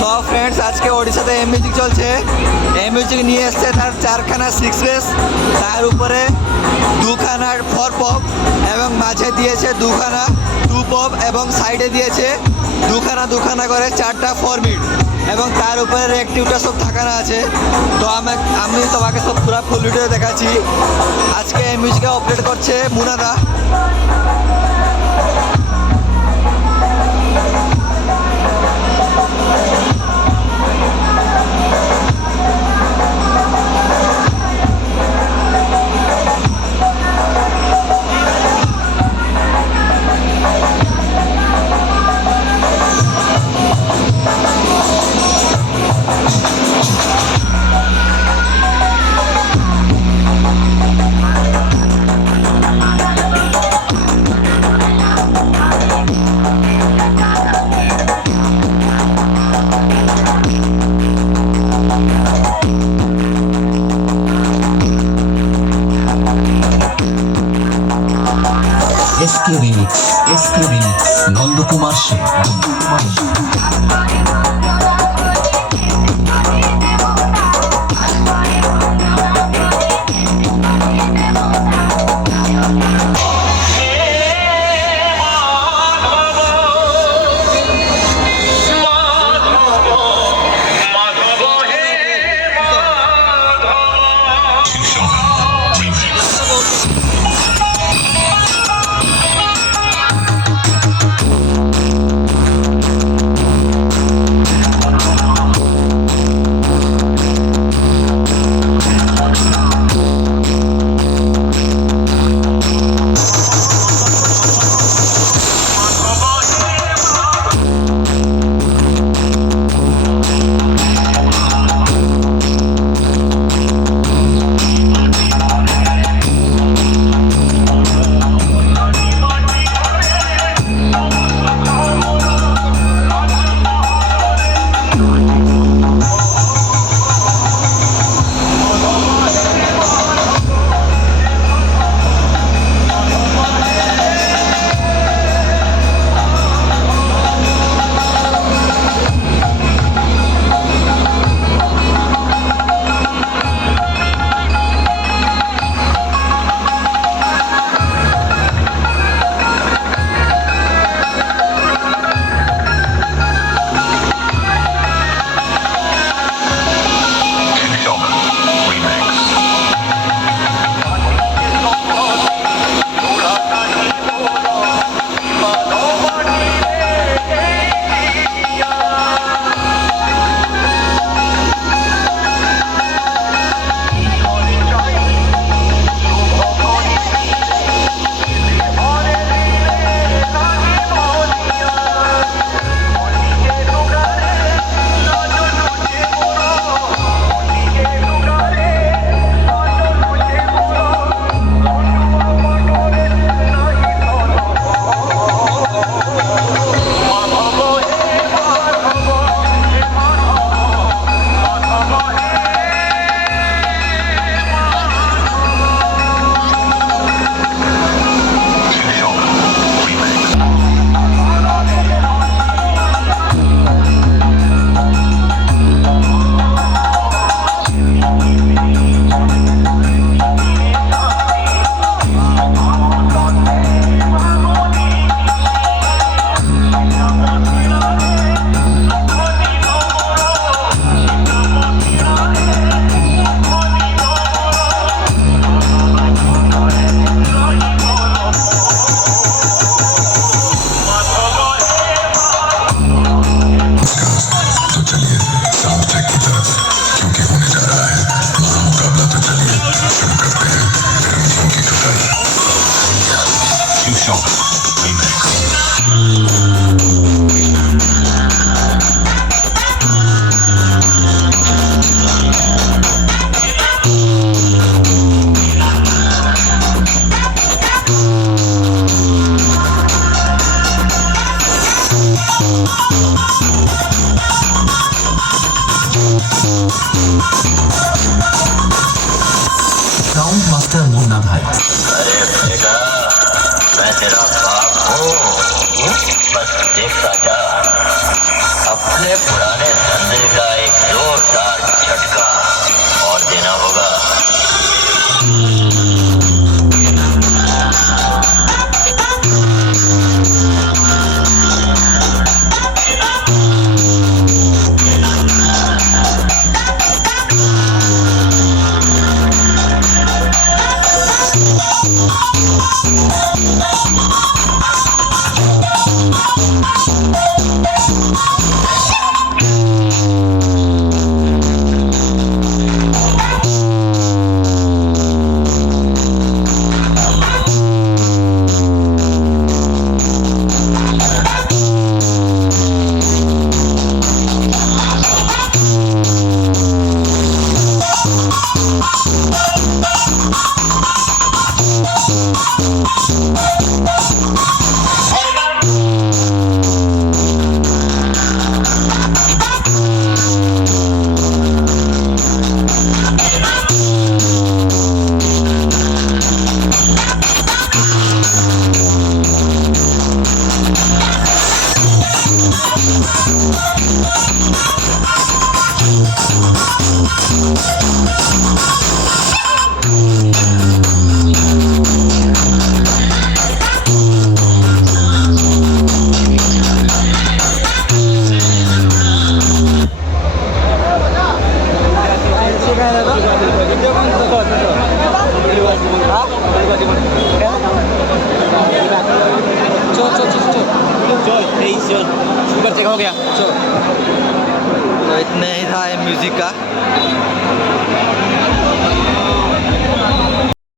তো ফ্রেন্ডস, আজকে ওড়িশাতে এম মিউজিক চলছে। এম মিউজিক নিয়ে এসছে তার 4খানা 6 বেস, তার উপরে 2খানা 4 পপ এবং মাঝে দিয়েছে 2খানা 2 পপ এবং সাইডে দিয়েছে 2খানা করে 4টা 4 মিড এবং তার উপরে রেকটিউটা সব থাকানো আছে। তো আমি তোমাকে সব পুরো ফুল ভিডিও দেখাচ্ছি। আজকে এই মিউজিকে অপারেট করছে মুনাদা। SK remix Nandakumar Sen. Sound master Munna भाई। अरे बेटा, मैं तेरा बाप हूँ, बस देखता जा अपने पुराने तो इतने ही था म्यूजिक का।